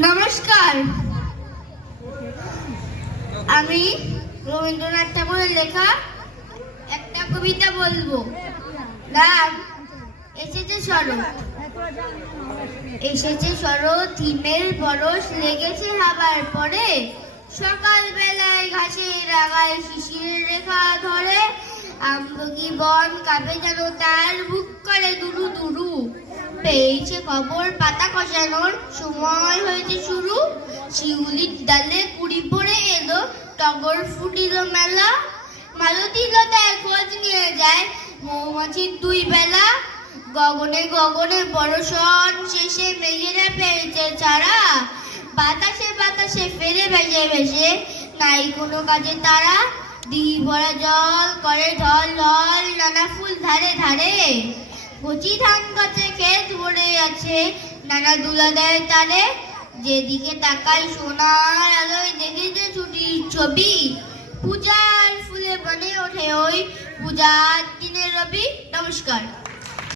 নমস্কার, আমি রবীন্দ্রনাথ ঠাকুরের লেখা একটা কবিতা বলবো। নাম এসেছে শরৎ। এসেছে শরৎ, হিমের পরশ লেগেছে হাবার পরে, সকাল বেলায় ঘাসের আগায় শিশির রেখা ধরে, আমবগি বন কাঁপে যেন তার বুক করে দুরু দুরু, পেয়েছে খবর পাতা খসানোর সময় হয়েছে শুরু, শিউলির ডালে কুড়ি পড়ে এলো, টগর ফুটিল মেলা, মালতী লতায় খোঁজ নিয়ে যায় মৌমাছির দুই বেলা, গগনে গগনে বর্ষণ শেষে মেঘেরা ফেলছে ছাড়া, বাতাসে বাতাসে ফেরে ভেসে ভেসে নাই কোনো কাজে তারা, দিঘি ভরা জল করে ঢল ঢল নানা ফুল ধারে ধারে, কচি ধান গাছে ক্ষেত ভরে আছে নানা দুলা দেয় তারে, যেদিকে তাকাই সোনার আলোয় দেখেছে ছুটির ছবি, পূজার ফুলে বনে ওঠে ওই পূজার দিনের রবি। নমস্কার।